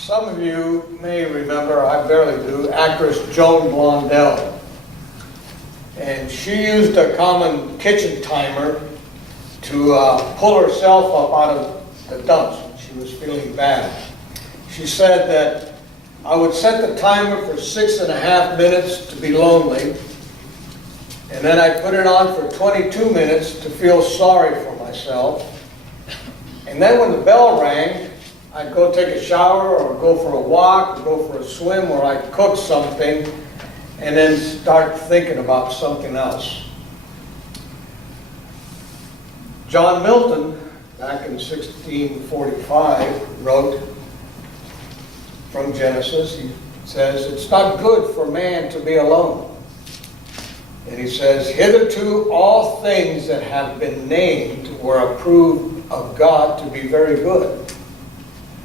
Some of you may remember, I barely do, actress Joan Blondell. And she used a common kitchen timer to pull herself up out of the dumps when she was feeling bad. She said that I would set the timer for 6.5 minutes to be lonely, and then I'd put it on for 22 minutes to feel sorry for myself. And then when the bell rang, I'd go take a shower or go for a walk or go for a swim, or I'd cook something and then start thinking about something else. John Milton, back in 1645, wrote from Genesis, he says, "It's not good for man to be alone." And he says, "Hitherto all things that have been named were approved of God to be very good.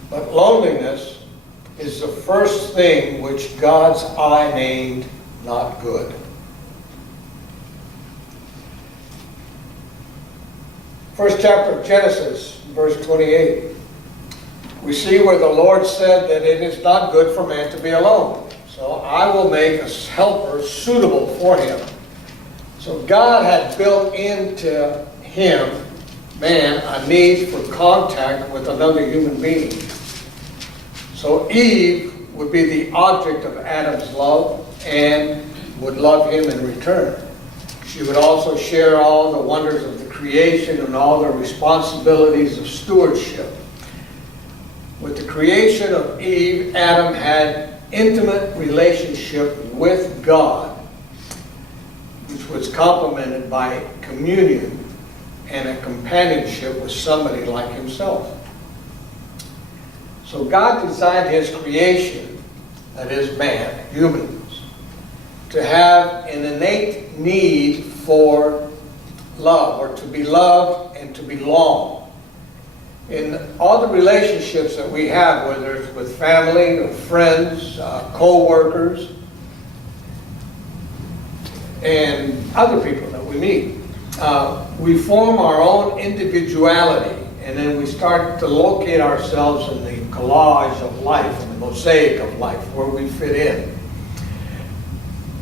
But loneliness is the first thing which God's eye named not good." First chapter of Genesis, verse 28. We see where the Lord said that it is not good for man to be alone. So I will make a helper suitable for him. So God had built into him, man, a need for contact with another human being. So Eve would be the object of Adam's love and would love him in return. She would also share all the wonders of the creation and all the responsibilities of stewardship. With the creation of Eve, Adam had intimate relationship with God, which was complemented by communion and a companionship with somebody like himself. So God designed his creation, that is man, humans, to have an innate need for love, or to be loved and to belong. In all the relationships that we have, whether it's with family or friends, co-workers, and other people that we meet, we form our own individuality, and then we start to locate ourselves in the collage of life, in the mosaic of life, where we fit in.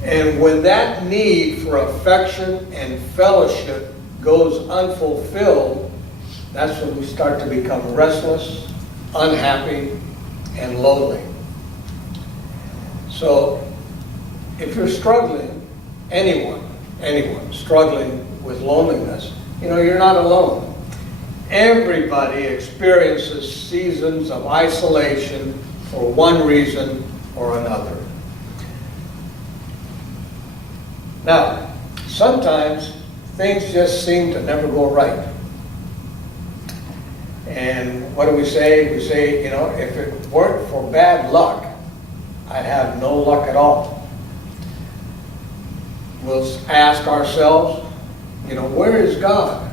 And when that need for affection and fellowship goes unfulfilled, that's when we start to become restless, unhappy, and lonely. So if you're struggling, anyone struggling with loneliness, you're not alone. Everybody experiences seasons of isolation for one reason or another. Now, sometimes things just seem to never go right. And what do we say? We say, if it weren't for bad luck, I'd have no luck at all. We'll ask ourselves, where is God?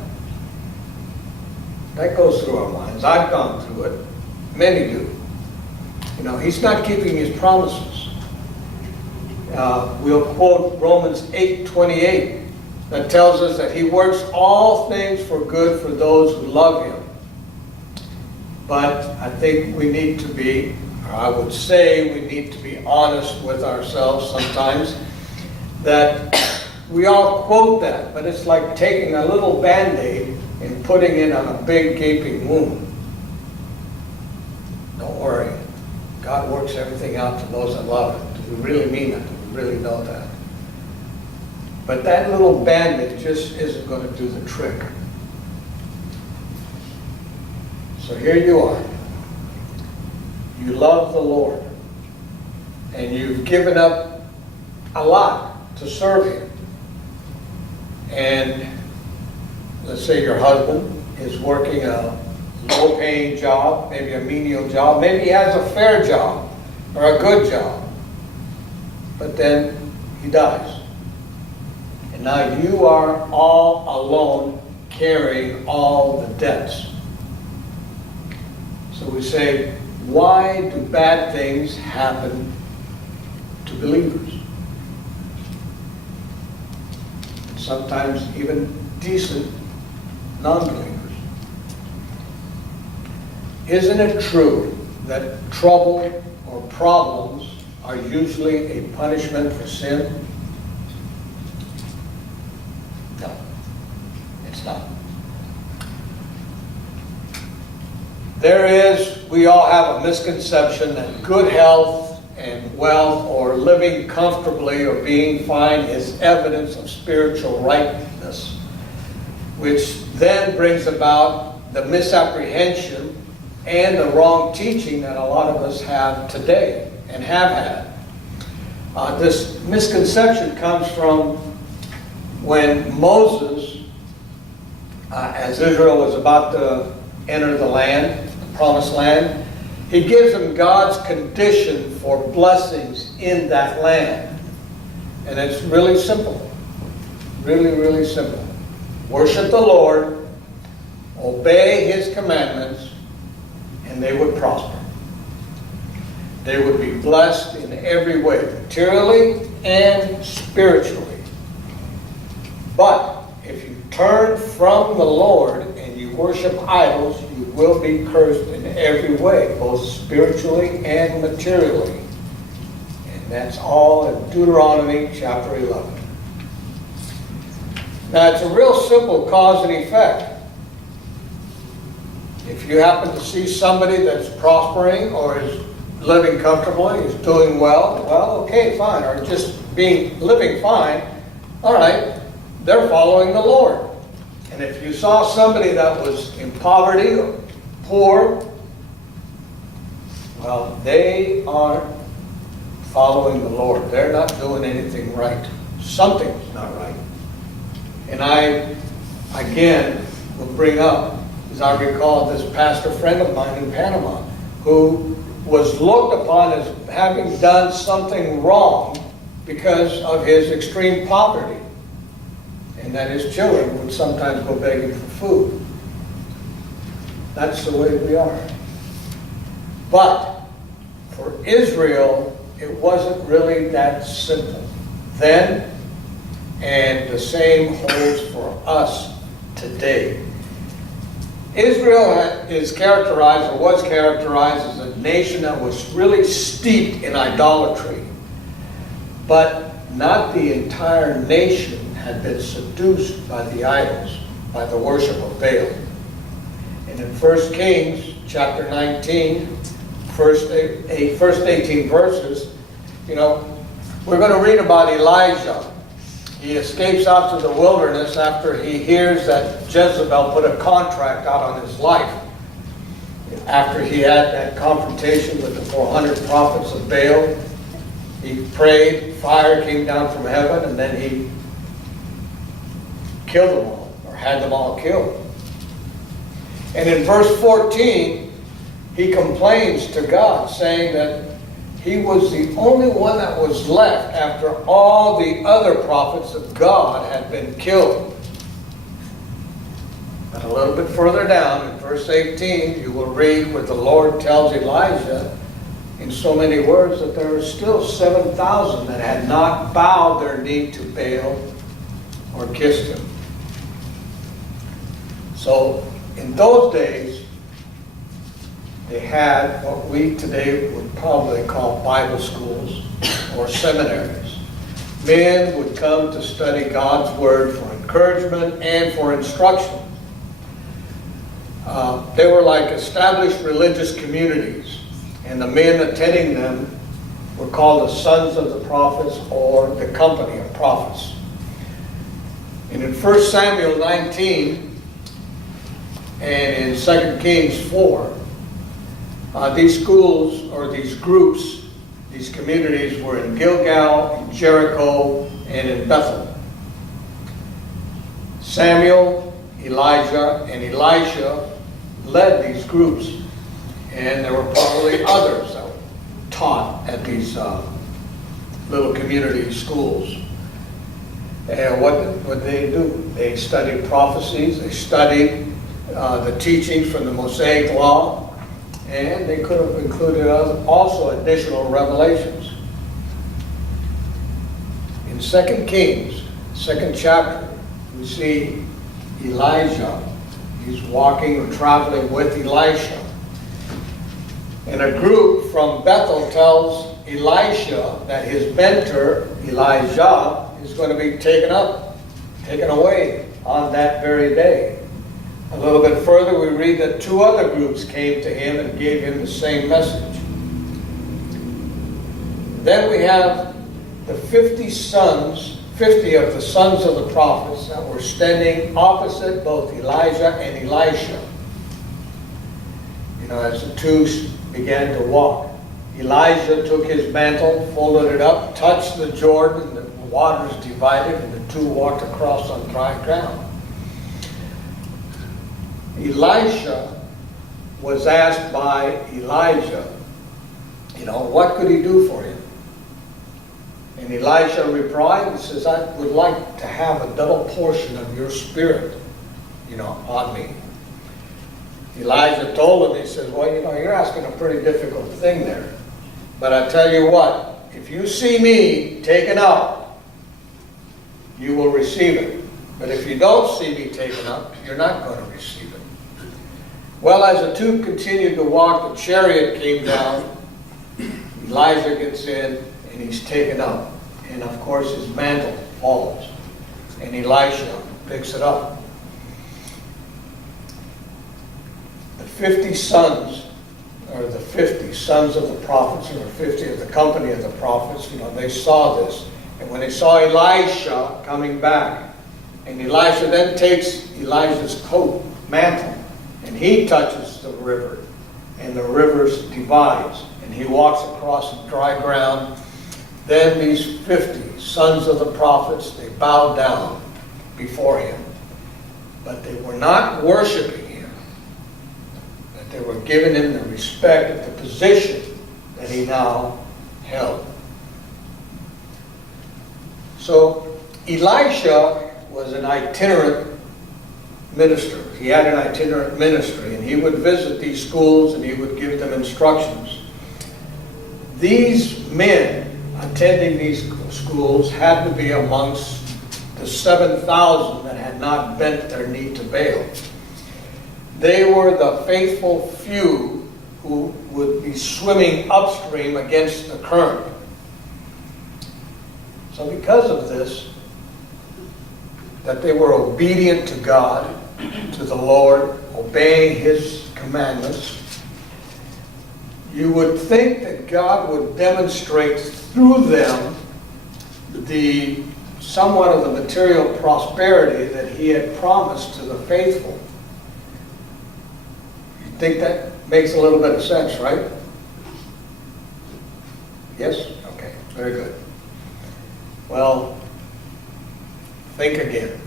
That goes through our minds. I've gone through it. Many do. He's not keeping his promises. We'll quote Romans 8:28 that tells us that he works all things for good for those who love him. But I think we need to be, or I would say we need to be honest with ourselves sometimes, that we all quote that, but it's like taking a little Band-Aid and putting it on a big gaping wound. Don't worry. God works everything out to those that love him. Do we really mean it? Do we really know that? But that little Band-Aid just isn't going to do the trick. So here you are. You love the Lord, and you've given up a lot to serve him. And let's say your husband is working a low-paying job, maybe a menial job, maybe he has a fair job or a good job, but then he dies. And now you are all alone carrying all the debts. So we say, why do bad things happen to believers? Sometimes even decent non-believers. Isn't it true that trouble or problems are usually a punishment for sin? No, it's not. We all have a misconception that good health and wealth or living comfortably or being fine is evidence of spiritual rightness, which then brings about the misapprehension and the wrong teaching that a lot of us have today and have had. This misconception comes from when Moses, as Israel was about to enter the land, the promised land, he gives them God's condition for blessings in that land. And it's really simple. Really, really simple. Worship the Lord, obey His commandments, and they would prosper. They would be blessed in every way, materially and spiritually. But if you turn from the Lord and you worship idols, you will be cursed in every way, both spiritually and materially. And that's all in Deuteronomy chapter 11. Now, it's a real simple cause and effect. If you happen to see somebody that's prospering or is living comfortably, is doing well, okay, fine. Or just living fine, all right, they're following the Lord. And if you saw somebody that was in poverty or poor, well, they aren't following the Lord. They're not doing anything right. Something's not right. And I, again, will bring up, as I recall, this pastor friend of mine in Panama who was looked upon as having done something wrong because of his extreme poverty, and that his children would sometimes go begging for food. That's the way we are. But for Israel, it wasn't really that simple then, and the same holds for us today. Israel is characterized, or was characterized, as a nation that was really steeped in idolatry. But not the entire nation had been seduced by the idols, by the worship of Baal. And in 1 Kings chapter 19, first 18 verses, we're going to read about Elijah. He escapes out to the wilderness after he hears that Jezebel put a contract out on his life. After he had that confrontation with the 400 prophets of Baal, he prayed, fire came down from heaven, and then he killed them all, or had them all killed. And in verse 14, he complains to God, saying that he was the only one that was left after all the other prophets of God had been killed. But a little bit further down in verse 18, you will read where the Lord tells Elijah in so many words that there are still 7,000 that had not bowed their knee to Baal or kissed him. So in those days, they had what we today would probably call Bible schools or seminaries. Men would come to study God's Word for encouragement and for instruction. They were like established religious communities, and the men attending them were called the sons of the prophets or the company of prophets. And in 1 Samuel 19 and in 2 Kings 4, these schools, or these groups, these communities were in Gilgal, in Jericho, and in Bethel. Samuel, Elijah, and Elisha led these groups, and there were probably others that were taught at these little community schools. And what did they do? They studied prophecies, they studied the teachings from the Mosaic Law, and they could have included also additional revelations. In 2 Kings, 2nd chapter, we see Elijah. He's walking or traveling with Elisha. And a group from Bethel tells Elisha that his mentor, Elijah, is going to be taken away on that very day. A little bit further, we read that 2 other groups came to him and gave him the same message. Then we have the 50 of the sons of the prophets that were standing opposite both Elijah and Elisha. You know, as the 2 began to walk, Elijah took his mantle, folded it up, touched the Jordan, and the waters divided, and the 2 walked across on dry ground. Elisha was asked by Elijah, what could he do for him? And Elisha replied, he says, I would like to have a double portion of your spirit, on me. Elijah told him, he says, well, you're asking a pretty difficult thing there. But I tell you what, if you see me taken up, you will receive it. But if you don't see me taken up, you're not going to receive it. Well, as the 2 continued to walk, the chariot came down. Elijah gets in, and he's taken up. And of course, his mantle falls. And Elisha picks it up. The 50 sons, or the 50 sons of the prophets, or 50 of the company of the prophets, they saw this. And when they saw Elisha coming back, and Elisha then takes Elijah's coat, mantle, and he touches the river, and the river divides, and he walks across dry ground. Then these 50 sons of the prophets, they bowed down before him. But they were not worshiping him. But they were giving him the respect of the position that he now held. So Elisha was an itinerant minister. He had an itinerant ministry, and he would visit these schools and he would give them instructions. These men attending these schools had to be amongst the 7,000 that had not bent their knee to Baal. They were the faithful few who would be swimming upstream against the current. So because of this, that they were obedient to God, to the Lord, obeying His commandments, you would think that God would demonstrate through them the somewhat of the material prosperity that He had promised to the faithful. You think that makes a little bit of sense, right? Yes? Okay, very good. Well, think again.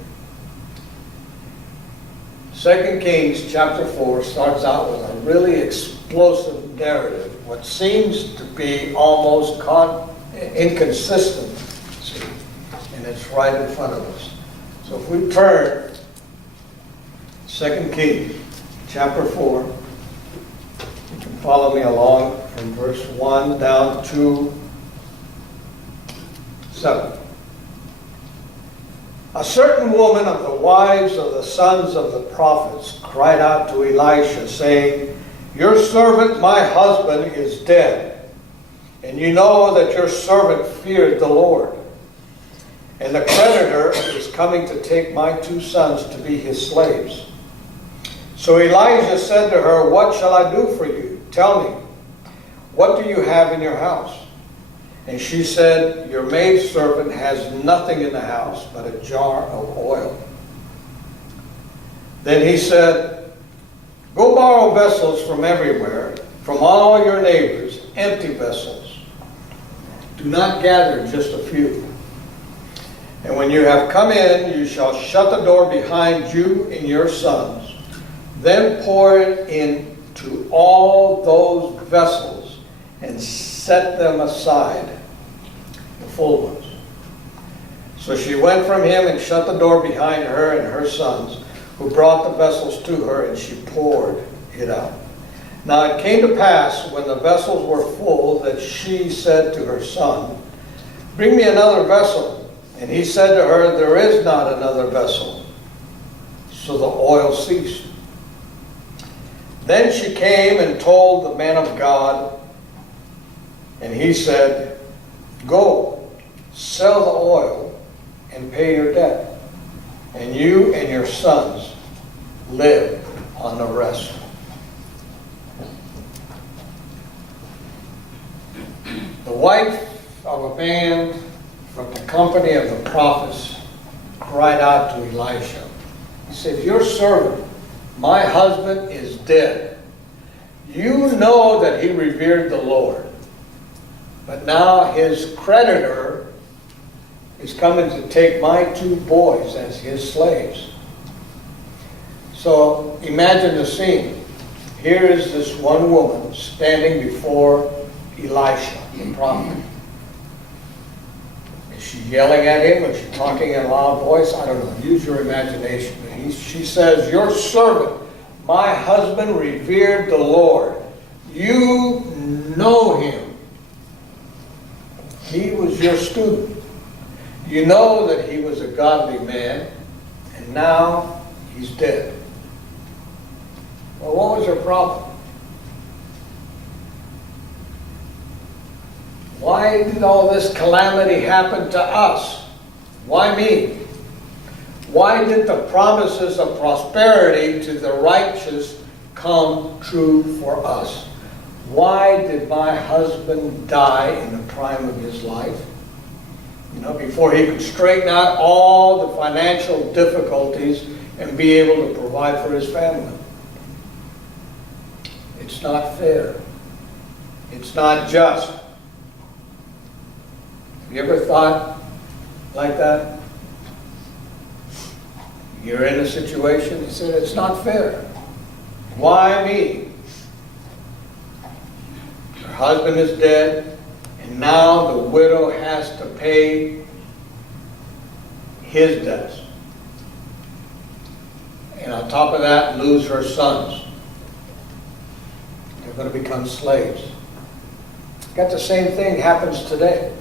2 Kings chapter 4 starts out with a really explosive narrative, what seems to be almost inconsistency, and it's right in front of us. So if we turn 2 Kings chapter 4, you can follow me along from verse 1 down to 7. A certain woman of the wives of the sons of the prophets cried out to Elisha, saying, Your servant, my husband, is dead, and you know that your servant feared the Lord. And the creditor is coming to take my 2 sons to be his slaves. So Elijah said to her, What shall I do for you? Tell me, what do you have in your house? And she said, Your maidservant has nothing in the house but a jar of oil. Then he said, Go borrow vessels from everywhere, from all your neighbors, empty vessels. Do not gather just a few. And when you have come in, you shall shut the door behind you and your sons. Then pour it into all those vessels and set them aside, the full ones. So she went from him and shut the door behind her and her sons, who brought the vessels to her, and she poured it out. Now it came to pass, when the vessels were full, that she said to her son, Bring me another vessel. And he said to her, There is not another vessel. So the oil ceased. Then she came and told the man of God, and he said, "Go, sell the oil and pay your debt, and you and your sons live on the rest." The wife of a man from the company of the prophets cried out to Elisha. He said, "Your servant, my husband, is dead. You know that he revered the Lord. But now his creditor is coming to take my 2 boys as his slaves." So imagine the scene. Here is this one woman standing before Elisha, the prophet. Is she yelling at him? Is she talking in a loud voice? I don't know. Use your imagination. She says, "Your servant, my husband, revered the Lord. You know him. He was your student. You know that he was a godly man, and now he's dead." Well, what was her problem? Why did all this calamity happen to us? Why me? Why did the promises of prosperity to the righteous come true for us? Why did my husband die in the prime of his life? Before he could straighten out all the financial difficulties and be able to provide for his family. It's not fair. It's not just. Have you ever thought like that? You're in a situation, you said, "It's not fair. Why me?" Her husband is dead, and now the widow has to pay his debts. And on top of that, lose her sons. They're going to become slaves. Got the same thing happens today.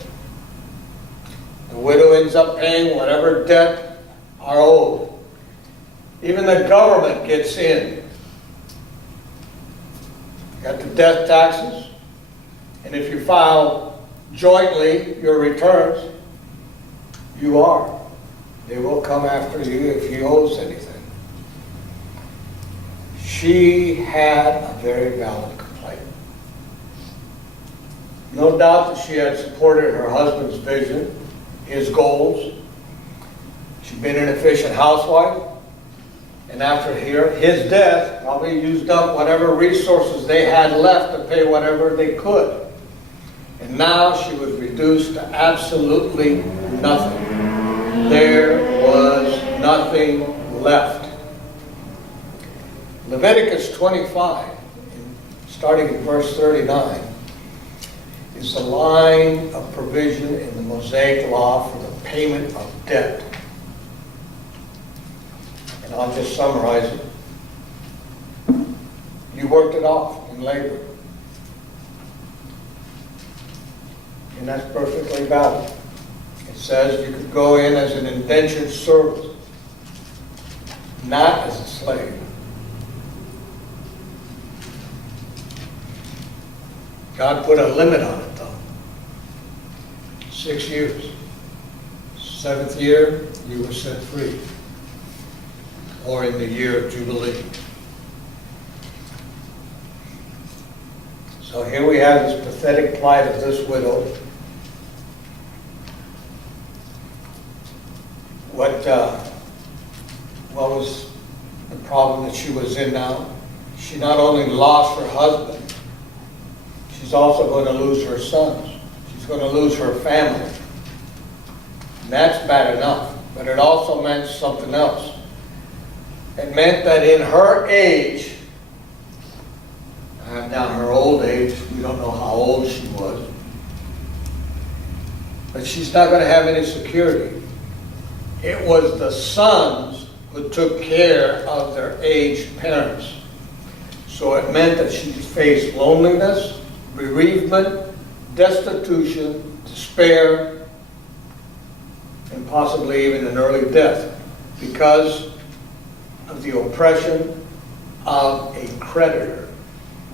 The widow ends up paying whatever debt are owed. Even the government gets in. Got the death taxes, and if you file jointly your returns, you are. They will come after you if you owe anything. She had a very valid complaint. No doubt that she had supported her husband's vision, his goals. She'd been an efficient housewife. And after his death, probably used up whatever resources they had left to pay whatever they could. And now she was reduced to absolutely nothing. There was nothing left. Leviticus 25, starting in verse 39, is a line of provision in the Mosaic law for the payment of debt. And I'll just summarize it. You worked it off in labor. And that's perfectly valid. It says you could go in as an indentured servant, not as a slave. God put a limit on it, though. 6 years. 7th year, you were set free. Or in the year of Jubilee. So here we have this pathetic plight of this widow. What was the problem that she was in now? She not only lost her husband, she's also going to lose her sons. She's going to lose her family. And that's bad enough. But it also meant something else. It meant that in her age, I have down her old age, we don't know how old she was, but she's not going to have any security. It was the sons who took care of their aged parents. So it meant that she faced loneliness, bereavement, destitution, despair, and possibly even an early death because of the oppression of a creditor.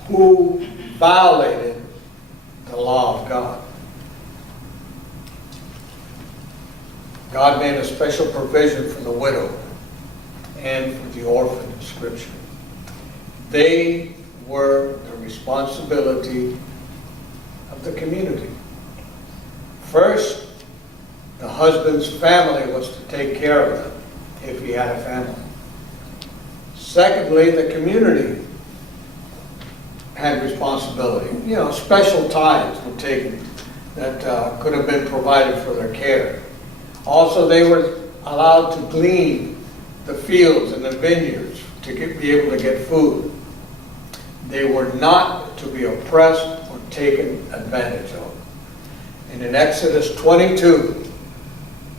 who violated the law of God. God made a special provision for the widow and for the orphan in Scripture. They were the responsibility of the community. First, the husband's family was to take care of them if he had a family. Secondly, the community had responsibility. Special tithes were taken that could have been provided for their care. Also, they were allowed to glean the fields and the vineyards to be able to get food. They were not to be oppressed or taken advantage of. And in Exodus 22,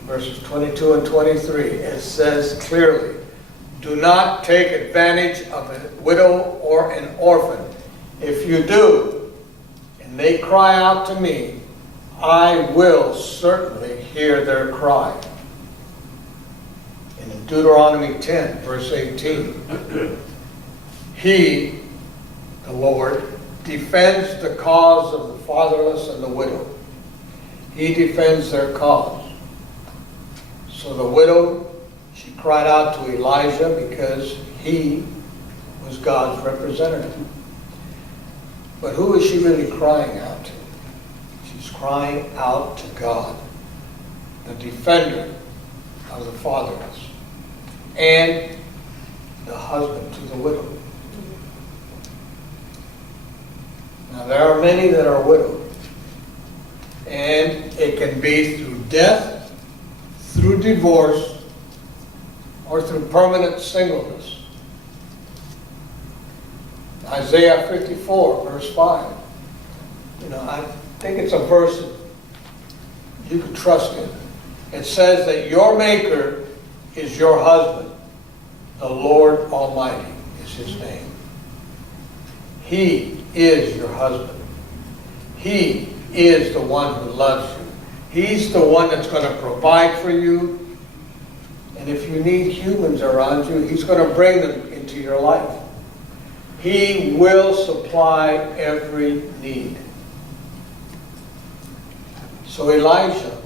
verses 22 and 23, it says clearly, "Do not take advantage of a widow or an orphan. If you do, and they cry out to me, I will certainly hear their cry." And in Deuteronomy 10, verse 18, He, the Lord, defends the cause of the fatherless and the widow. He defends their cause. So the widow, she cried out to Elijah because he was God's representative. But who is she really crying out to? She's crying out to God, the defender of the fatherless, and the husband to the widow. Now, there are many that are widowed, and it can be through death, through divorce, or through permanent singleness. Isaiah 54, verse 5. I think it's a verse that you can trust in. It says that your Maker is your husband. The Lord Almighty is His name. He is your husband. He is the one who loves you. He's the one that's going to provide for you. And if you need humans around you, He's going to bring them into your life. He will supply every need. So Elijah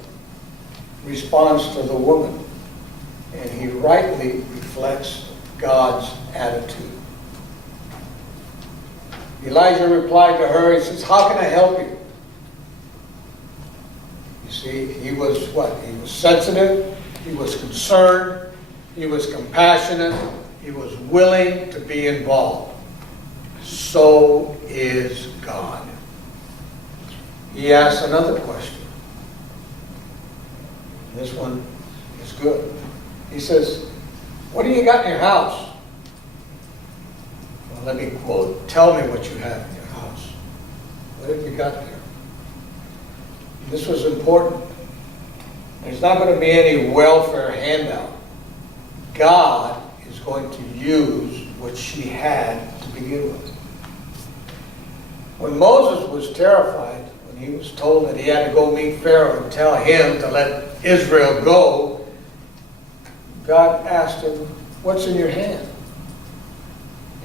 responds to the woman, and he rightly reflects God's attitude. Elijah replied to her, he says, "How can I help you?" You see, he was what? He was sensitive, he was concerned, he was compassionate, he was willing to be involved. So is God. He asked another question. This one is good. He says, "What do you got in your house?" Well, let me quote, "Tell me what you have in your house. What have you got there?" This was important. There's not going to be any welfare handout. God is going to use what she had to begin with. When Moses was terrified, when he was told that he had to go meet Pharaoh and tell him to let Israel go, God asked him, "What's in your hand?"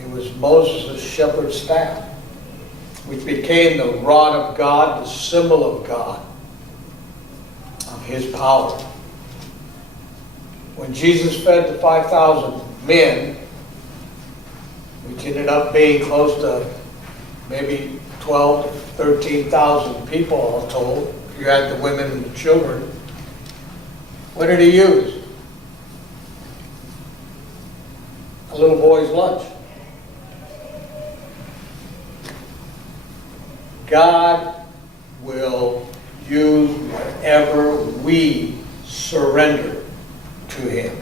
It was Moses' shepherd's staff, which became the rod of God, the symbol of God, of His power. When Jesus fed the 5,000 men, which ended up being close to maybe 12 to 13,000 people all told, if you add the women and the children, what did He use? A little boy's lunch. God will use whatever we surrender to Him,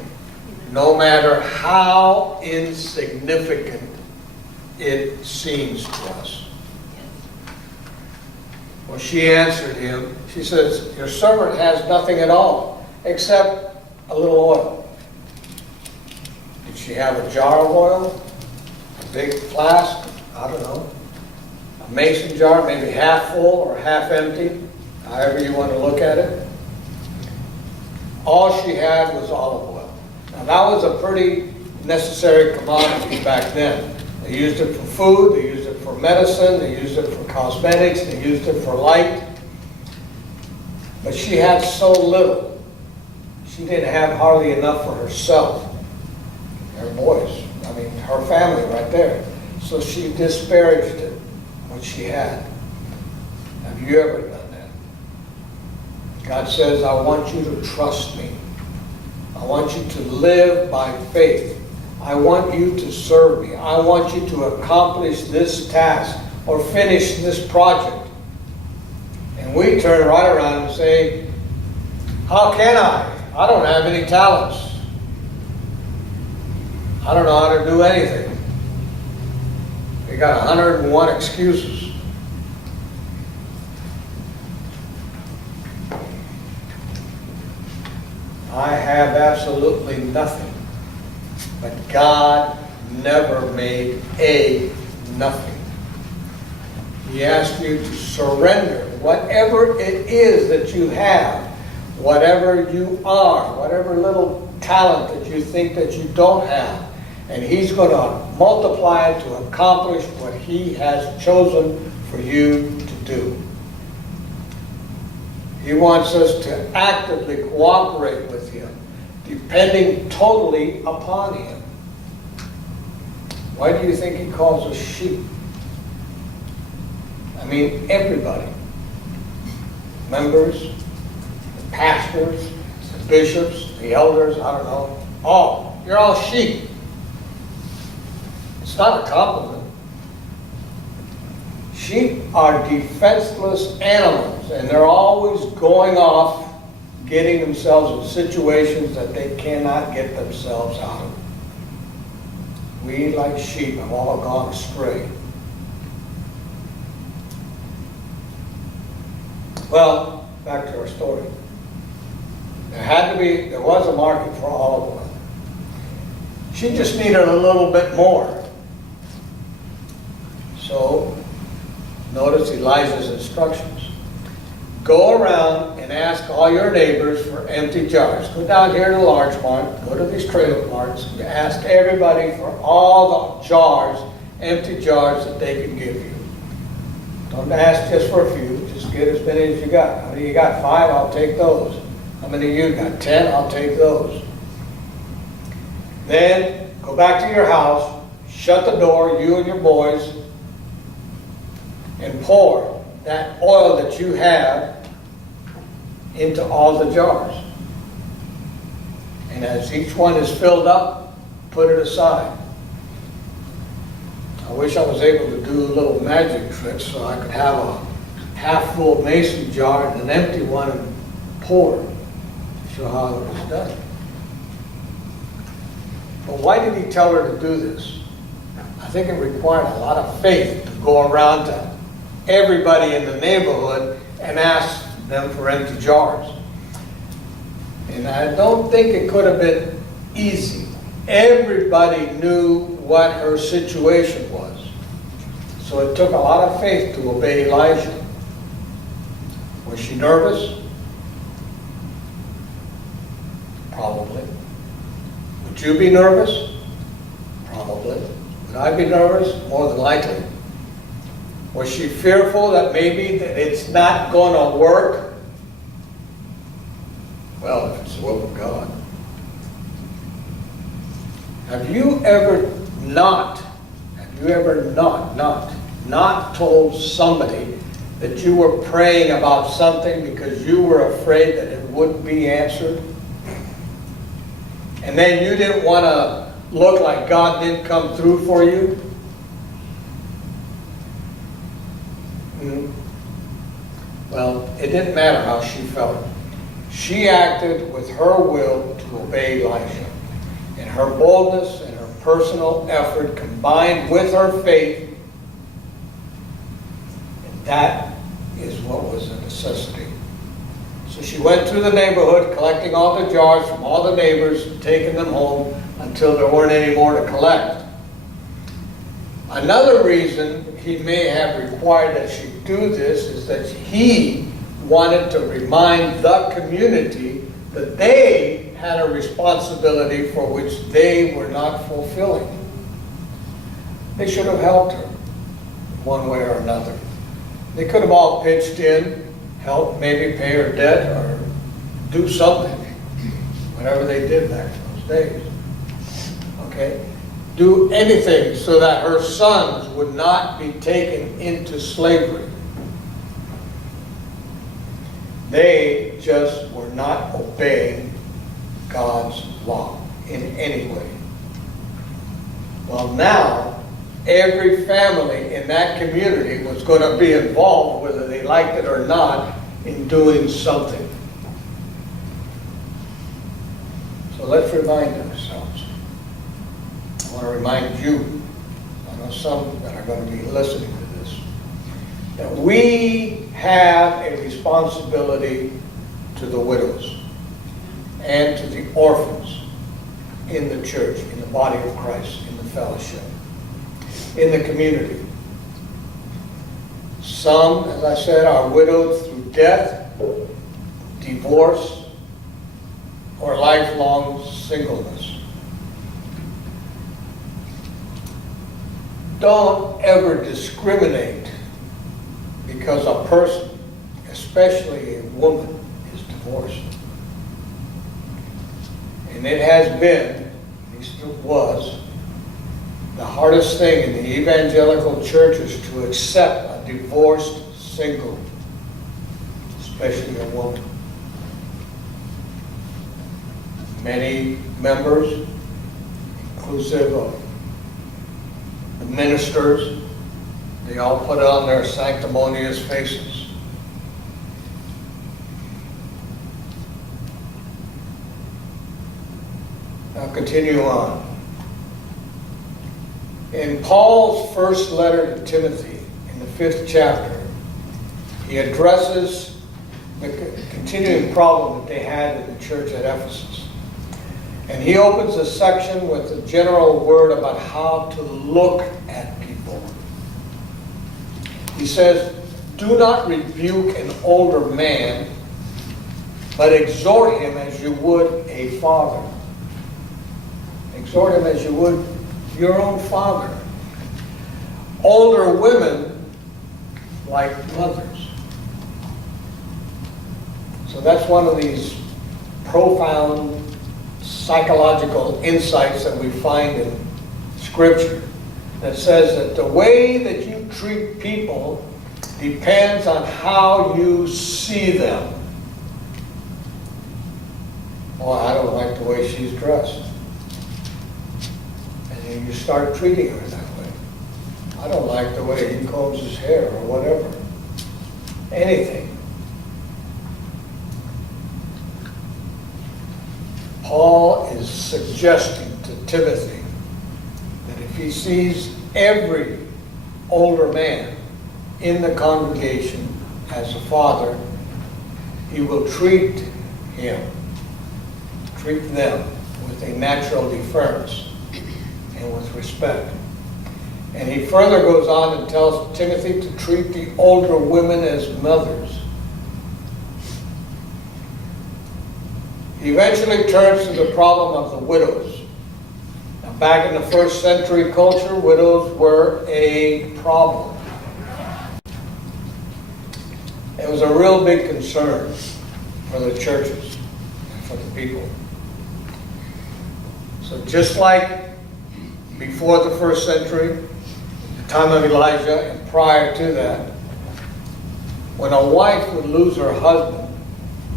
no matter how insignificant it seems to us. Well, she answered him. She says, "Your servant has nothing at all except a little oil." Did she have a jar of oil? A big flask? I don't know. A mason jar, maybe half full or half empty, however you want to look at it. All she had was olive oil. Now that was a pretty necessary commodity back then. They used it for food, they used it for medicine, they used it for cosmetics, they used it for light. But she had so little. She didn't have hardly enough for herself. Her boys, I mean, her family right there. So she disparaged it, what she had. Have you ever done that? God says, I want you to trust me. I want you to live by faith. I want you to serve me. I want you to accomplish this task or finish this project. And we turn right around and say, how can I? I don't have any talents. I don't know how to do anything. We got 101 excuses. I have absolutely nothing. But God never made a nothing. He asked you to surrender whatever it is that you have, whatever you are, whatever little talent that you think that you don't have. And He's going to multiply it to accomplish what He has chosen for you to do. He wants us to actively cooperate with Him, depending totally upon Him. Why do you think He calls us sheep? I mean, everybody. Members, the pastors, the bishops, the elders, I don't know, all. You're all sheep. It's not a compliment. Sheep are defenseless animals, and they're always going off, getting themselves in situations that they cannot get themselves out of. We, like sheep, have all gone astray. Well, back to our story. There was a market for olive oil. She just needed a little bit more. So, notice Elijah's instructions. Go around and ask all your neighbors for empty jars. Go down here to the large mart, go to these trailer parks, and ask everybody for all the jars, empty jars that they can give you. Don't ask just for a few, just get as many as you got. How many you got? 5? I'll take those. How many you got? 10? I'll take those. Then, go back to your house, shut the door, you and your boys, and pour that oil that you have into all the jars. And as each one is filled up, put it aside. I wish I was able to do a little magic trick so I could have a half-full mason jar and an empty one and pour it to show how it was done. But why did He tell her to do this? I think it required a lot of faith to go around to everybody in the neighborhood and ask them for empty jars. And I don't think it could have been easy. Everybody knew what her situation was. So it took a lot of faith to obey Elijah. Was she nervous? Probably. Would you be nervous? Probably. Would I be nervous? More than likely. Was she fearful that maybe that it's not going to work? Well, if it's the will of God. Have you ever not told somebody that you were praying about something because you were afraid that it wouldn't be answered? And then you didn't want to look like God didn't come through for you? Well, it didn't matter how she felt. She acted with her will to obey Elijah. And her boldness and her personal effort combined with her faith, and that is what was a necessity. So she went through the neighborhood collecting all the jars from all the neighbors and taking them home until there weren't any more to collect. Another reason He may have required that she do this is that He wanted to remind the community that they had a responsibility for which they were not fulfilling. They should have helped her. one way or another. They could have all pitched in, helped maybe pay her debt or do something, whatever they did back in those days. Okay? Do anything so that her sons would not be taken into slavery. They just were not obeying God's law in any way. Well, now, every family in that community was going to be involved, whether they liked it or not, in doing something. So let's remind ourselves. I want to remind you, I know some that are going to be listening to this, that we have a responsibility to the widows and to the orphans in the church, in the body of Christ, in the fellowship, in the community. Some, as I said, are widowed through death, divorce, or lifelong singleness. Don't ever discriminate because a person, especially a woman, is divorced. And it has been, at least it was, the hardest thing in the evangelical churches to accept a divorced single, especially a woman. Many members, inclusive of the ministers, they all put on their sanctimonious faces. Now continue on. In Paul's first letter to Timothy, in the 5th chapter, he addresses the continuing problem that they had in the church at Ephesus. And he opens a section with a general word about how to look at people. He says, "Do not rebuke an older man, but exhort him as you would a father." Exhort him as you would your own father. Older women like mothers. So that's one of these profound psychological insights that we find in Scripture that says that the way that you treat people depends on how you see them. Oh, I don't like the way she's dressed. And you start treating her that way. I don't like the way he combs his hair or whatever. Anything. Paul is suggesting to Timothy that if he sees every older man in the congregation as a father, he will treat them with a natural deference and with respect. And he further goes on and tells Timothy to treat the older women as mothers. He eventually turns to the problem of the widows. Now, back in the first century culture, widows were a problem. It was a real big concern for the churches and for the people. So just like before the first century, the time of Elijah, and prior to that, when a wife would lose her husband,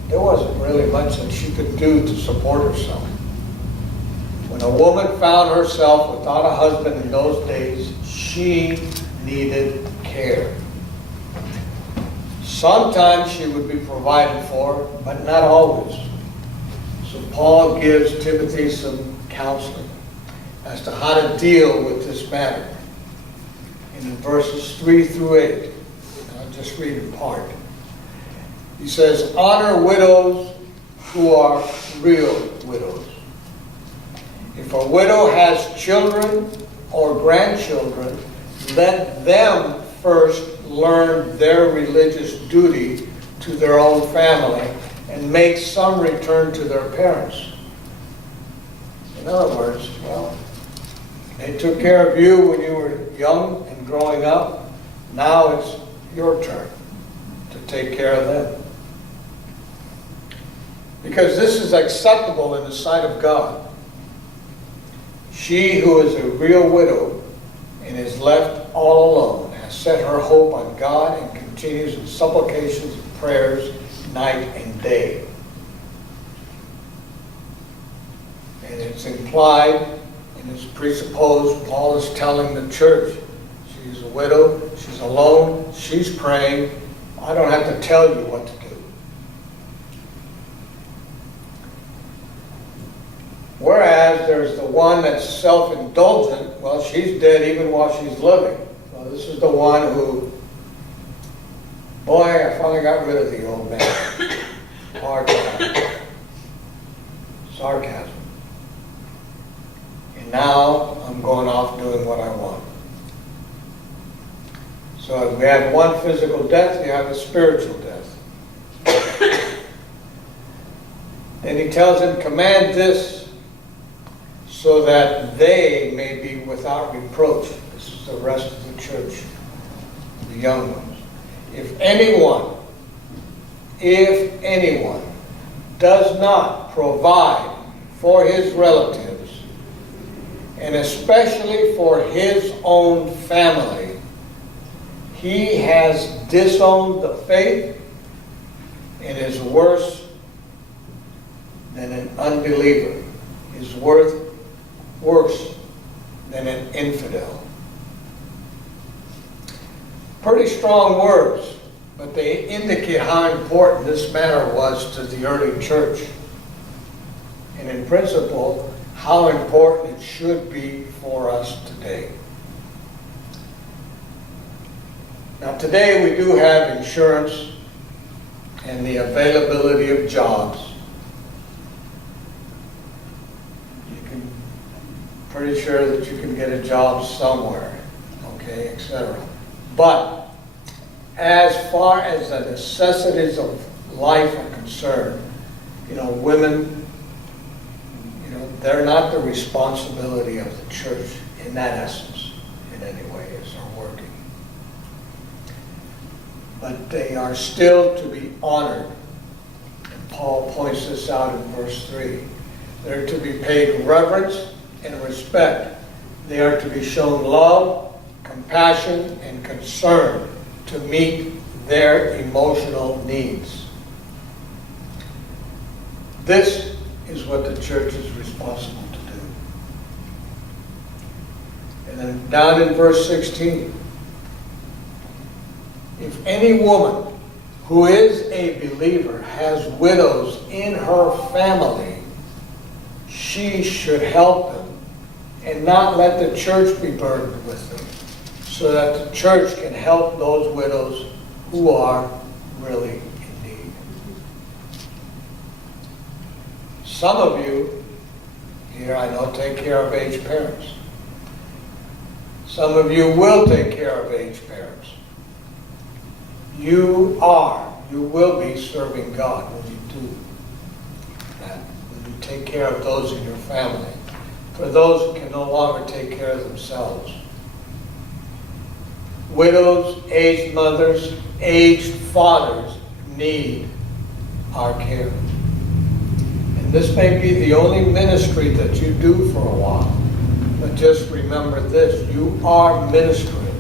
there wasn't really much that she could do to support herself. When a woman found herself without a husband in those days, she needed care. Sometimes she would be provided for, but not always. So Paul gives Timothy some counseling as to how to deal with this matter. And in verses 3 through 8, I'll just read in part. He says, "Honor widows who are real widows. If a widow has children or grandchildren, let them first learn their religious duty to their own family and make some return to their parents." In other words, well, they took care of you when you were young and growing up. Now it's your turn to take care of them. Because this is acceptable in the sight of God. She who is a real widow and is left all alone has set her hope on God and continues in supplications and prayers night and day. And it's implied and it's presupposed Paul is telling the church she's a widow, she's alone, she's praying. I don't have to tell you what to do. Whereas there's the one that's self-indulgent, well, she's dead even while she's living. Well, this is the one who, boy, I finally got rid of the old man. Hard time. Sarcasm. And now I'm going off doing what I want. So if we have one physical death, you have a spiritual death. And he tells him, command this so that they may be without reproach. This is the rest of the church, the young ones. If anyone does not provide for his relatives, and especially for his own family, he has disowned the faith and is worse than an unbeliever, is worse than an infidel. Pretty strong words, but they indicate how important this matter was to the early church. And in principle, how important it should be for us today. Now today we do have insurance and the availability of jobs. Pretty sure that you can get a job somewhere, okay, etc. But as far as the necessities of life are concerned, women, they're not the responsibility of the church in that essence, in any way, as they're working. But they are still to be honored. And Paul points this out in verse 3. They're to be paid reverence and respect. They are to be shown love, compassion, and concern to meet their emotional needs. This is what the church is responsible to do. And then down in verse 16, if any woman who is a believer has widows in her family, she should help them and not let the church be burdened with them, so that the church can help those widows who are really in need. Some of you here, I know, take care of aged parents. Some of you will take care of aged parents. You will be serving God when you do that, when you take care of those in your family. For those who can no longer take care of themselves. Widows, aged mothers, aged fathers need our care. And this may be the only ministry that you do for a while. But just remember this, you are ministering.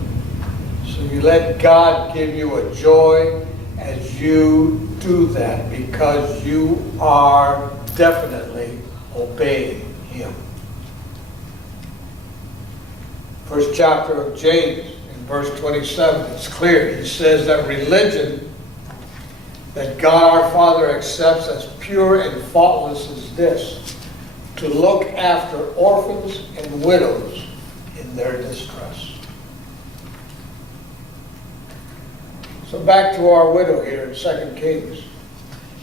So you let God give you a joy as you do that, because you are definitely obeying Him. First chapter of James, in verse 27, it's clear. He says that religion that God our Father accepts as pure and faultless is this: to look after orphans and widows in their distress. So back to our widow here in 2 Kings.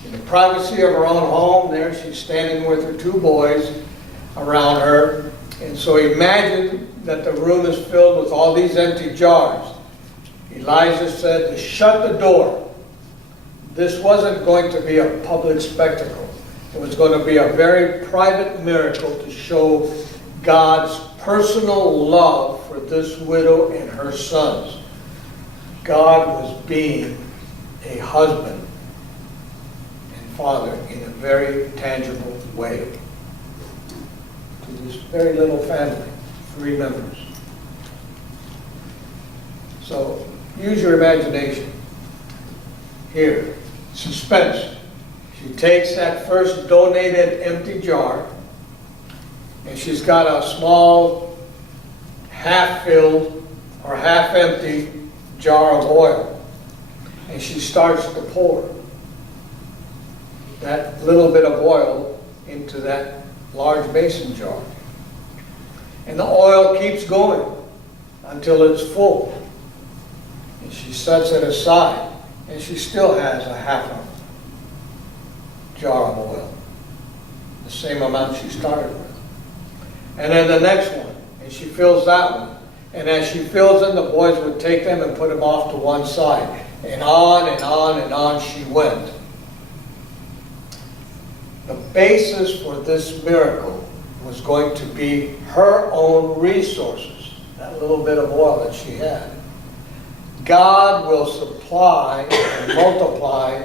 In the privacy of her own home, there she's standing with her two boys around her. And so imagine that the room is filled with all these empty jars. Elijah said to shut the door. This wasn't going to be a public spectacle. It was going to be a very private miracle to show God's personal love for this widow and her sons. God was being a husband and father in a very tangible way to this very little family, 3 members. So use your imagination. Here, suspense. She takes that first donated empty jar, and she's got a small half-filled or half-empty jar of oil, and she starts to pour that little bit of oil into that large mason jar. And the oil keeps going until it's full. And she sets it aside, and she still has a half a jar of oil, the same amount she started with. And then the next one, and she fills that one. And as she fills them, the boys would take them and put them off to one side. And on and on and on she went. The basis for this miracle was going to be her own resources, that little bit of oil that she had. God will supply and multiply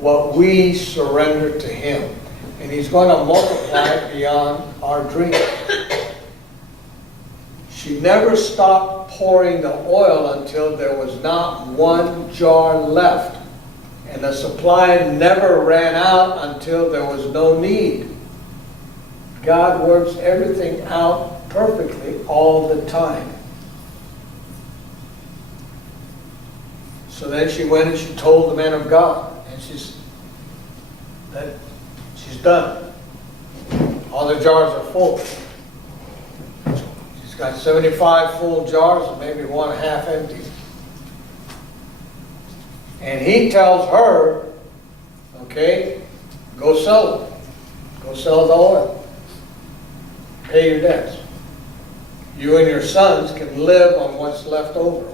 what we surrender to Him. And He's going to multiply it beyond our dreams. She never stopped pouring the oil until there was not one jar left. And the supply never ran out until there was no need. God works everything out perfectly all the time. So then she went and she told the man of God, and she's done. All the jars are full. She's got 75 full jars and maybe one half empty. And he tells her, okay, go sell it. Go sell the oil. Pay your debts. You and your sons can live on what's left over.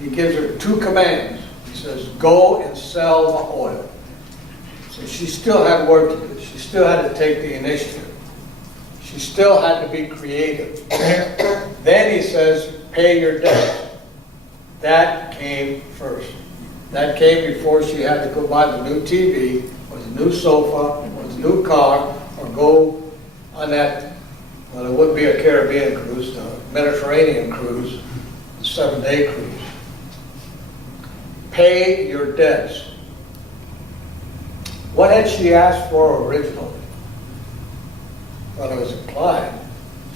He gives her 2 commands. He says, go and sell the oil. So she still had work to do. She still had to take the initiative. She still had to be creative. Then he says, pay your debts. That came first. That came before she had to go buy the new TV, or the new sofa, or the new car, or go on that, well, it wouldn't be a Caribbean cruise, the Mediterranean cruise, the 7-day cruise. Pay your debts. What had she asked for originally? Well, it was implied.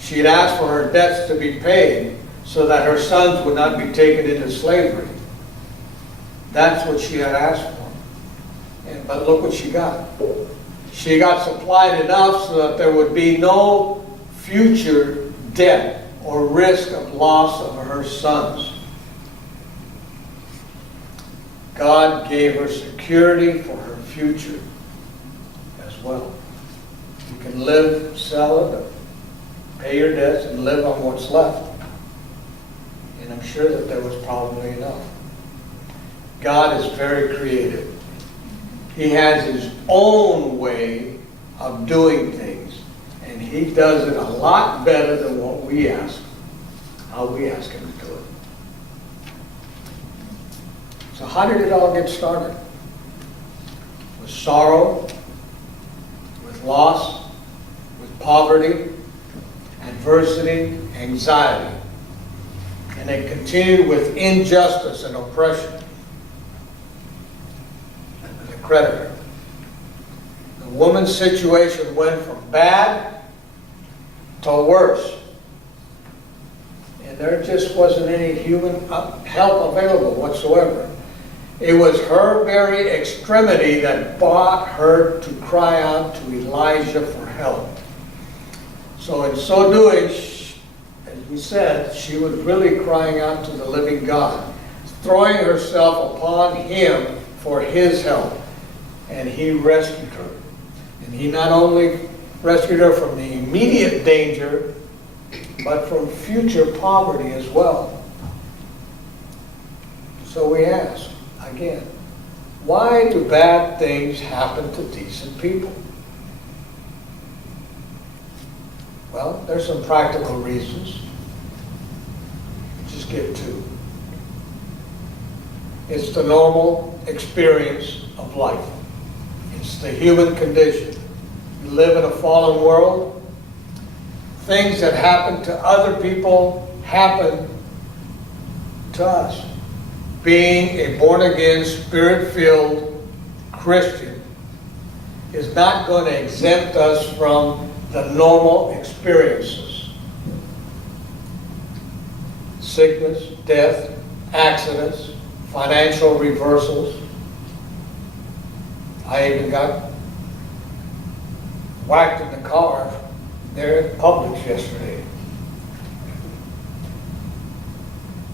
She had asked for her debts to be paid so that her sons would not be taken into slavery. That's what she had asked for. But look what she got. She got supplied enough so that there would be no future debt or risk of loss of her sons. God gave her security for her future as well. You can live, sell it, pay your debts, and live on what's left. And I'm sure that there was probably enough. God is very creative. He has His own way of doing things, and He does it a lot better than what we ask, how we ask Him to do it. So how did it all get started? With sorrow, with loss, with poverty, adversity, anxiety. And it continued with injustice and oppression. The creditor. The woman's situation went from bad to worse. And there just wasn't any human help available whatsoever. It was her very extremity that brought her to cry out to Elijah for help. So in so doing, as we said, she was really crying out to the living God, throwing herself upon Him for His help. And He rescued her. And He not only rescued her from the immediate danger, but from future poverty as well. So we ask, again, why do bad things happen to decent people? Well, there's some practical reasons. get to. It's the normal experience of life. It's the human condition. We live in a fallen world. Things that happen to other people happen to us. Being a born-again, Spirit-filled Christian is not going to exempt us from the normal experiences. Sickness, death, accidents, financial reversals. I even got whacked in the car there at Publix yesterday.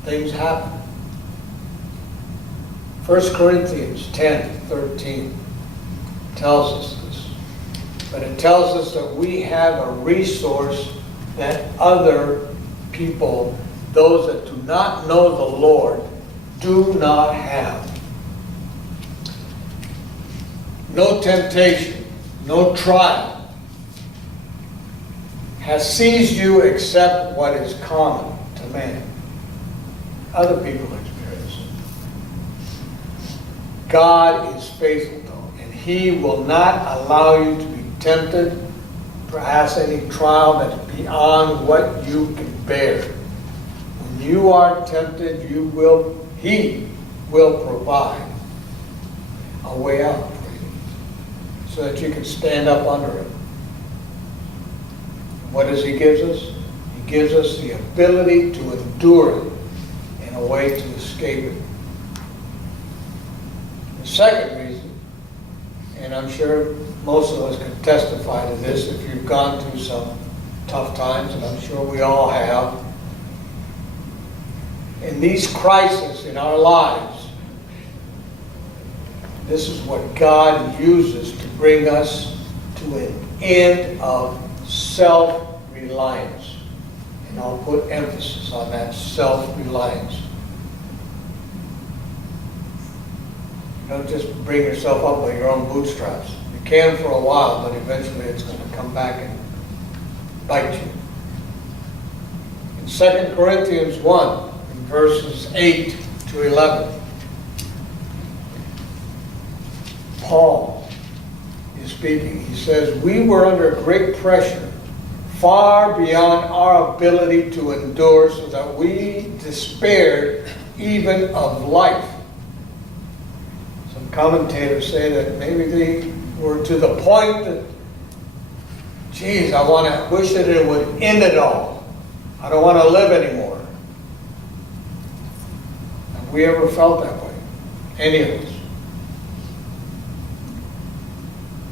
Things happen. 1 Corinthians 10:13 tells us this. But it tells us that we have a resource that other people, those that do not know the Lord, do not have. No temptation, no trial has seized you except what is common to man. Other people experience it. God is faithful though, and He will not allow you to be tempted, perhaps any trial that's beyond what you can bear. When you are tempted, He will provide a way out for you so that you can stand up under it. What does He give us? He gives us the ability to endure it and a way to escape it. The second reason, and I'm sure most of us can testify to this if you've gone through some tough times, and I'm sure we all have. In these crises in our lives, this is what God uses to bring us to an end of self-reliance. And I'll put emphasis on that, self-reliance. You don't just bring yourself up by your own bootstraps. You can for a while, but eventually it's going to come back and bite you. In 2 Corinthians 1, in verses 8 to 11, Paul is speaking. He says, "We were under great pressure, far beyond our ability to endure, so that we despaired even of life." Some commentators say that maybe they were to the point that, geez, I wish that it would end it all. I don't want to live anymore. Have we ever felt that way? Any of us?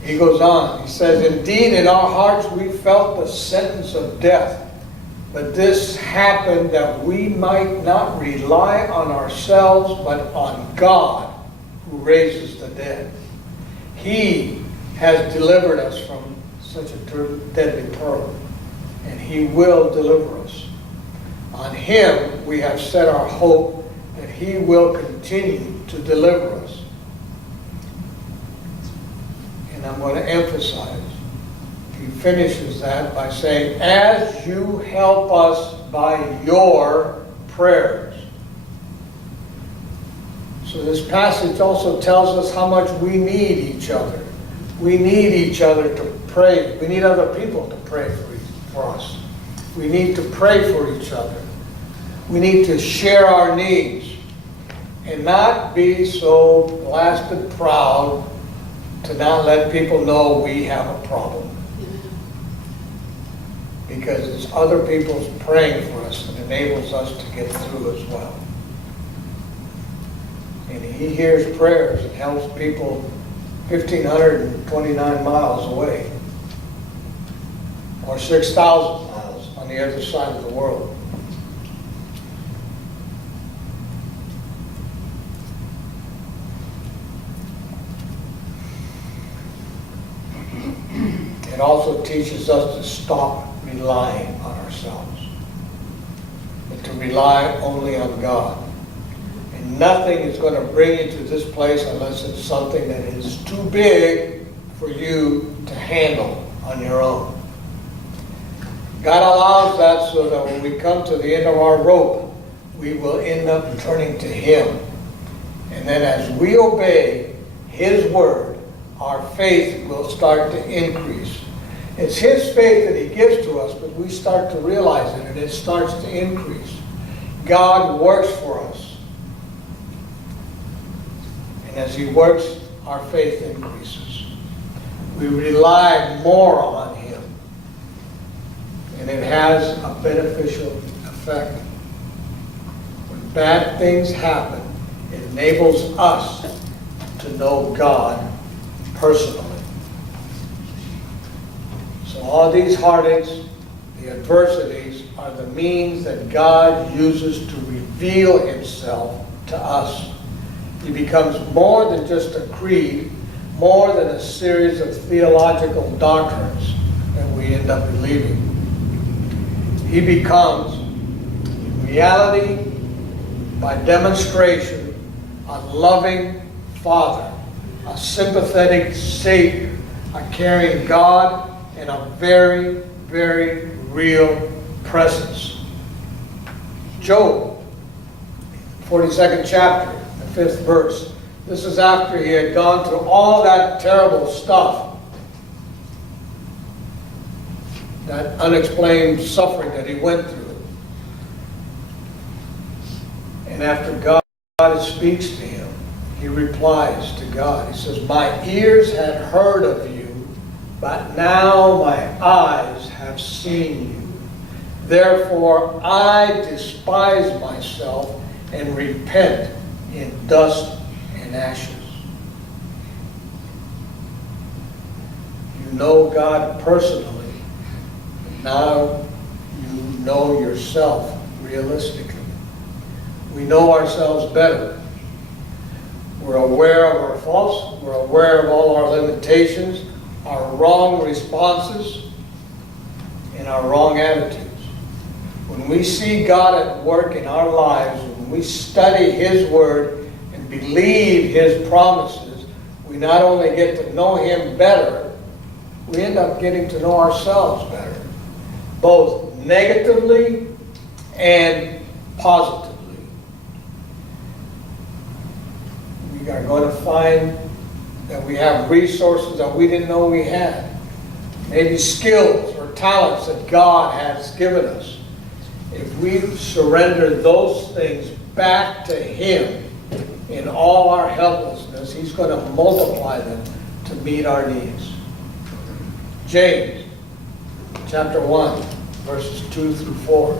He goes on, he says, "Indeed, in our hearts we felt the sentence of death. But this happened that we might not rely on ourselves, but on God, who raises the dead. He has delivered us from such a deadly peril, and He will deliver us. On Him we have set our hope that He will continue to deliver us." And I'm going to emphasize, he finishes that by saying, "As you help us by your prayers." So this passage also tells us how much we need each other. We need each other to pray. We need other people to pray for us. We need to pray for each other. We need to share our needs and not be so blasted proud to not let people know we have a problem. Because it's other people's praying for us that enables us to get through as well. And He hears prayers and helps people 1,529 miles away, or 6,000 miles on the other side of the world. It also teaches us to stop relying on ourselves, but to rely only on God. And nothing is going to bring you to this place unless it's something that is too big for you to handle on your own. God allows that so that when we come to the end of our rope, we will end up turning to Him. And then as we obey His word, our faith will start to increase. It's His faith that He gives to us, but we start to realize it, and it starts to increase. God works for us. And as He works, our faith increases. We rely more on Him. And it has a beneficial effect. When bad things happen, it enables us to know God personally. So all these heartaches, the adversities, are the means that God uses to reveal Himself to us. He becomes more than just a creed, more than a series of theological doctrines that we end up believing. He becomes, in reality, by demonstration, a loving Father, a sympathetic Savior, a caring God, and a very, very real presence. Job, 42nd chapter, the 5th verse. This is after he had gone through all that terrible stuff, that unexplained suffering that he went through. And after God speaks to him, he replies to God. He says, "My ears had heard of you, but now my eyes have seen you. Therefore I despise myself and repent in dust and ashes." You know God personally. Now you know yourself realistically. We know ourselves better. We're aware of our faults. We're aware of all our limitations, our wrong responses, and our wrong attitudes. When we see God at work in our lives, when we study His Word and believe His promises, we not only get to know Him better, we end up getting to know ourselves better, both negatively and positively. We are going to find that we have resources that we didn't know we had. Maybe skills or talents that God has given us. If we surrender those things back to Him in all our helplessness, He's going to multiply them to meet our needs. James chapter 1, verses 2 through 4.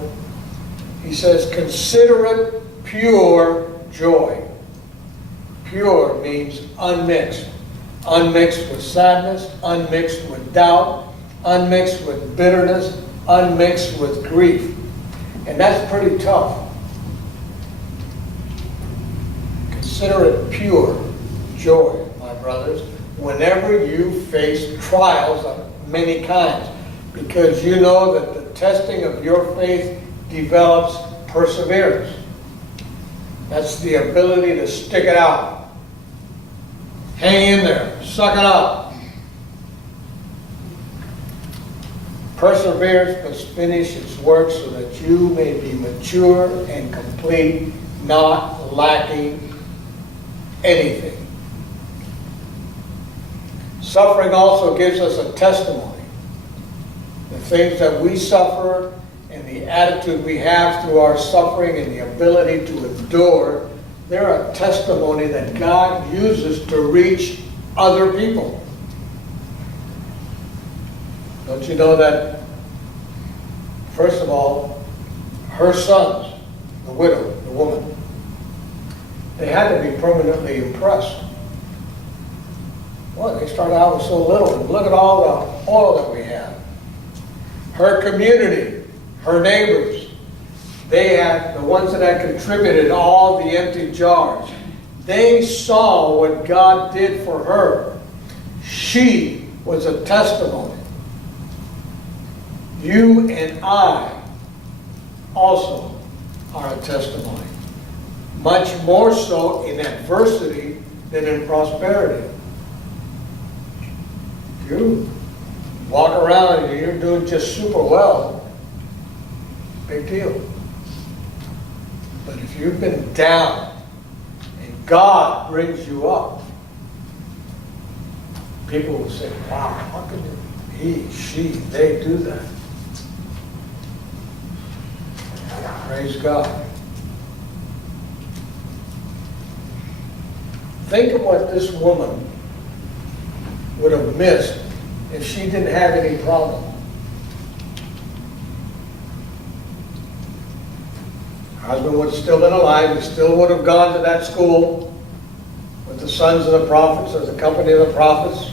He says, "Consider it pure joy." Pure means unmixed. Unmixed with sadness, unmixed with doubt, unmixed with bitterness, unmixed with grief. And that's pretty tough. Consider it pure joy, my brothers, whenever you face trials of many kinds, because you know that the testing of your faith develops perseverance. That's the ability to stick it out. Hang in there. Suck it up. Perseverance must finish its work so that you may be mature and complete, not lacking anything. Suffering also gives us a testimony. The things that we suffer and the attitude we have through our suffering and the ability to endure, they're a testimony that God uses to reach other people. Don't you know that, first of all, her sons, the widow, the woman, they had to be permanently impressed. Well, they started out with so little, and look at all the oil that we have. Her community, her neighbors, they had, the ones that had contributed all the empty jars, they saw what God did for her. She was a testimony. You and I also are a testimony. Much more so in adversity than in prosperity. If you walk around and you're doing just super well, big deal. But if you've been down and God brings you up, people will say, wow, how can he, she, they do that? Praise God. Think of what this woman would have missed if she didn't have any problem. Her husband would have still been alive. He still would have gone to that school with the sons of the prophets, or the company of the prophets.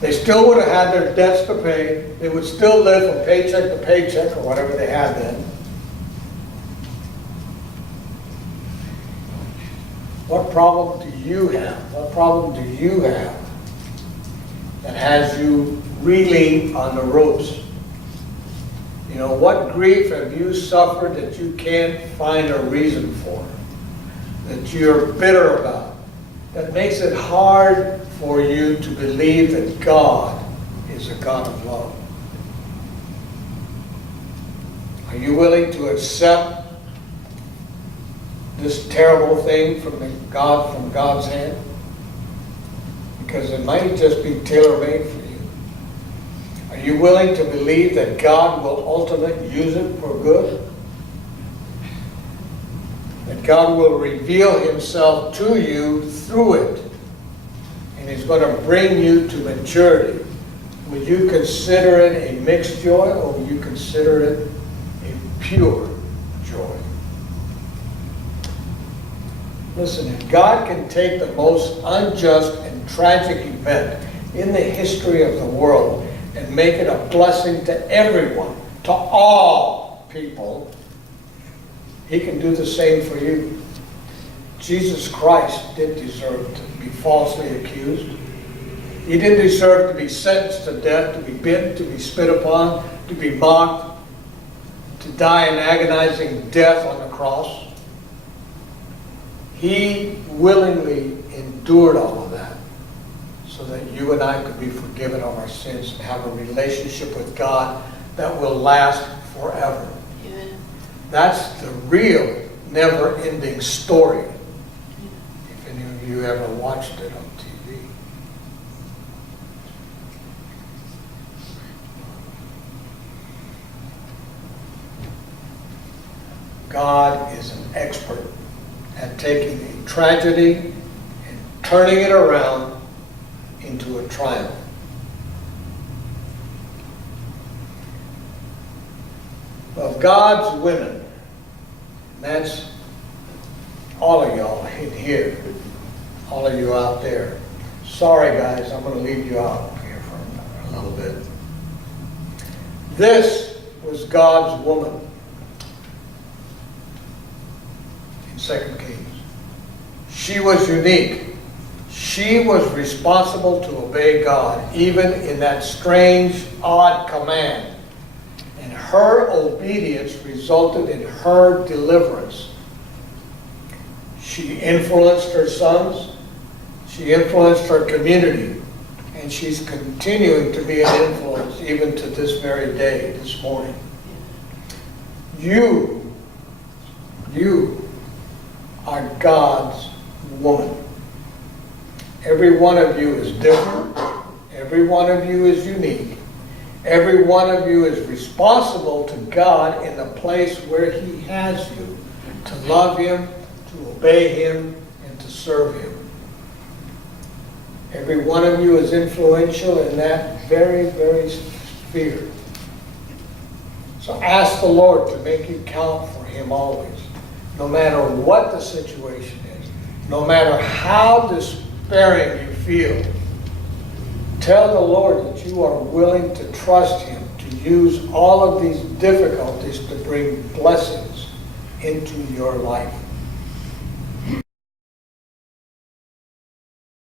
They still would have had their debts to pay. They would still live from paycheck to paycheck, or whatever they had then. What problem do you have? What problem do you have that has you reeling on the ropes? You know, what grief have you suffered that you can't find a reason for? That you're bitter about? That makes it hard for you to believe that God is a God of love? Are you willing to accept this terrible thing from God's hand? Because it might just be tailor-made for you. Are you willing to believe that God will ultimately use it for good? That God will reveal himself to you through it, and he's going to bring you to maturity? Will you consider it a mixed joy, or will you consider it a pure joy? Listen, if God can take the most unjust and tragic event in the history of the world and make it a blessing to everyone, to all people, he can do the same for you. Jesus Christ didn't deserve to be falsely accused. He didn't deserve to be sentenced to death, to be bitten, to be spit upon, to be mocked, to die an agonizing death on the cross. He willingly endured all of that so that you and I could be forgiven of our sins and have a relationship with God that will last forever. Amen. That's the real never-ending story, if any of you ever watched it on TV. God is an expert at taking a tragedy and turning it around into a triumph. Of God's women, and that's all of y'all in here, all of you out there. Sorry guys, I'm going to leave you out here for a little bit. This was God's woman. 2 Kings. She was unique. She was responsible to obey God, even in that strange, odd command. And her obedience resulted in her deliverance. She influenced her sons. She influenced her community. And she's continuing to be an influence even to this very day, this morning. You are God's woman. Every one of you is different. Every one of you is unique. Every one of you is responsible to God in the place where he has you, to love him, to obey him, and to serve him. Every one of you is influential in that very, very sphere. So ask the Lord to make you count for him always. No matter what the situation is, no matter how despairing you feel, tell the Lord that you are willing to trust him to use all of these difficulties to bring blessings into your life.